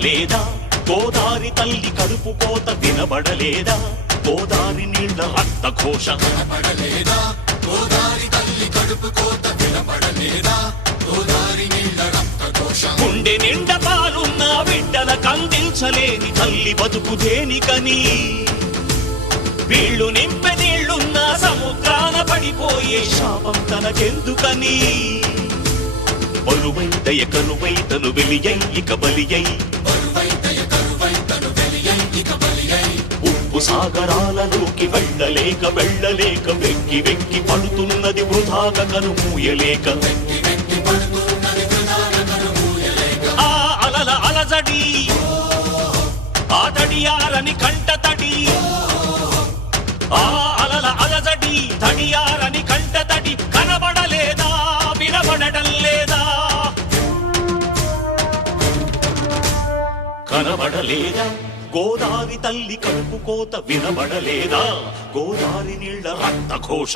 కనబడలేదా గోదారి తల్లి కడుపు కోత వినబడలేదా గోదారి నీళ్ల రక్త ఘోష కనబడలేదా గోదారి తల్లి కడుపు కోత వినబడలేదా గోదారి నీళ్ల రక్త ఘోష గుండె నిండా పాలున్న బిడ్డల కందించలేని తల్లి బతుకు దేనికని వీళ్ళు నింపె నీళ్లున్న సముద్రాన పడిపోయే శాపం తనకెందుకని బలువై దయ కరువై తను వెలియై ఇక బలియై ఉప్పు సాగరాలలోకి వెళ్ళలేక వెక్కి వెక్కి పడుతున్నది వృధాగా కనుమూయలేక ఆ అలల అలజడి ఆ తడియారని కంట తడి ఆ అలల అలజడి తడియారని కంట తడి కనబడలేదా వినబడటం లేదా కనబడలేదా గోదారి తల్లి కడుపు కోత వినబడలేదా గోదారి నీళ్ల రక్త ఘోష